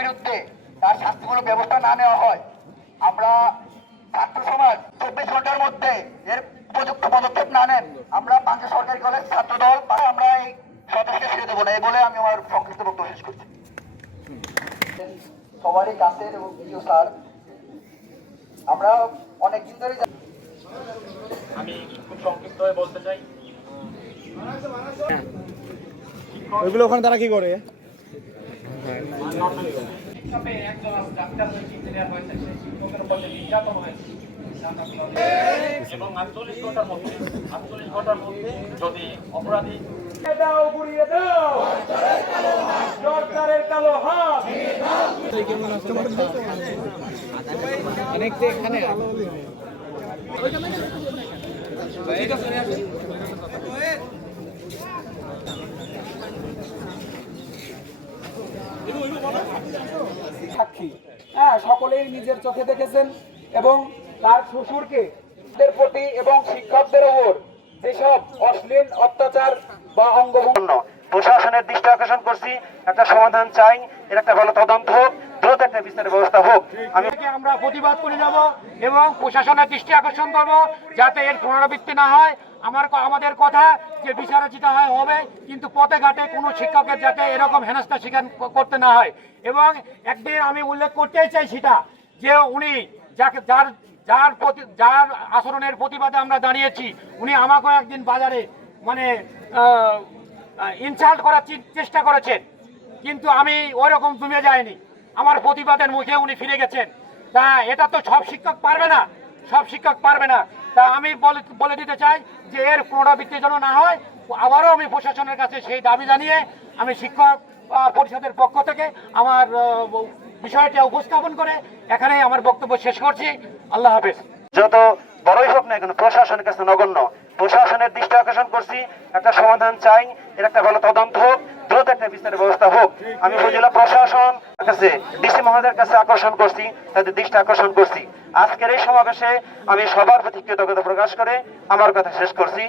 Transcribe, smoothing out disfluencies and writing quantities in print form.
বিরুদ্ধে তার শাস্তিমূলক ব্যবস্থা না নেওয়া হয়, আমরা ছাত্র সমাজ 24 ঘন্টার মধ্যে এর উপযুক্ত পদক্ষেপ না নেন, আমরা পাঁচটা সরকারি কলেজ ছাত্র দল আমরা এই সদস্যকে ছেড়ে দেবো না, এই বলে আমি আমার সংক্ষিপ্ত বক্তব্য শেষ করছি। সবারই কাছের এবং প্রিয় স্যার, আমরা অনেকদিন ধরে আমি খুব সংক্ষিপ্ত হয়ে বলতে চাই, ওইগুলো ওখানে তারা কি করে? একজন ডাক্তার হয়েছে, ইঞ্জিনিয়ার হয়েছে, সেই শিক্ষকের উপর যে নির্যাতন হয়েছে এবং 48 ঘন্টার মধ্যে যদি অপরাধী সরকারের কালো হাত সাক্ষী, সকলেই নিজের চোখে দেখেছেন এবং তার শ্বশুরকে প্রতি এবং শিক্ষকদের উপর যেসব অশ্লীল অত্যাচার বা অঙ্গভঙ্গ, প্রশাসনের দৃষ্টি আকর্ষণ করছি, একটা সমাধান চাই, এর একটা ভালো তদন্ত হোক, দ্রুত একটা বিচারের ব্যবস্থা হোক। আমরা প্রতিবাদ করে যাব এবং প্রশাসনের দৃষ্টি আকর্ষণ করব যাতে এর পুনরাবৃত্তি না হয়। আমাদের কথা যে বিচারাচিত হয় হবে, কিন্তু পথে ঘাটে কোনো শিক্ষকের যাতে এরকম হেনস্থা স্বীকার করতে না হয়। এবং একদিন আমি উল্লেখ করতেই চাই সেটা যে উনি যার আচরণের প্রতিবাদে আমরা দাঁড়িয়েছি, উনি আমাকেও একদিন বাজারে মানে ইনসাল্ট করার চেষ্টা করেছেন, কিন্তু আমি ওই রকম জমে যাইনি। আমার প্রতিবাদের মুখে উনি ফিরে গেছেন। তা এটা তো সব শিক্ষক পারবে না, তা আমি বলে দিতে চাই যে এর পুনরাবৃত্তি যেন না হয়। আবারও আমি প্রশাসনের কাছে সেই দাবি জানিয়ে আমি শিক্ষক পরিষদের পক্ষ থেকে আমার বিষয়টা উপস্থাপন করে এখানেই আমার বক্তব্য শেষ করছি। আল্লাহ হাফেজ। যত বড়ই হোক না কেন প্রশাসনের কাছে নগণ্য, প্রশাসনের দৃষ্টি আকর্ষণ করছি, একটা সমাধান চাই, এর একটা ভালো তদন্ত হোক, দ্রুত একটা বিচারের ব্যবস্থা হোক। আমি উপজেলা প্রশাসন কাছে ডিসি মহোদয়ের কাছে আকর্ষণ করছি, তাদের দৃষ্টি আকর্ষণ করছি। আজকের এই সমাবেশে আমি সবার প্রতি কৃতজ্ঞতা প্রকাশ করে আমার কথা শেষ করছি।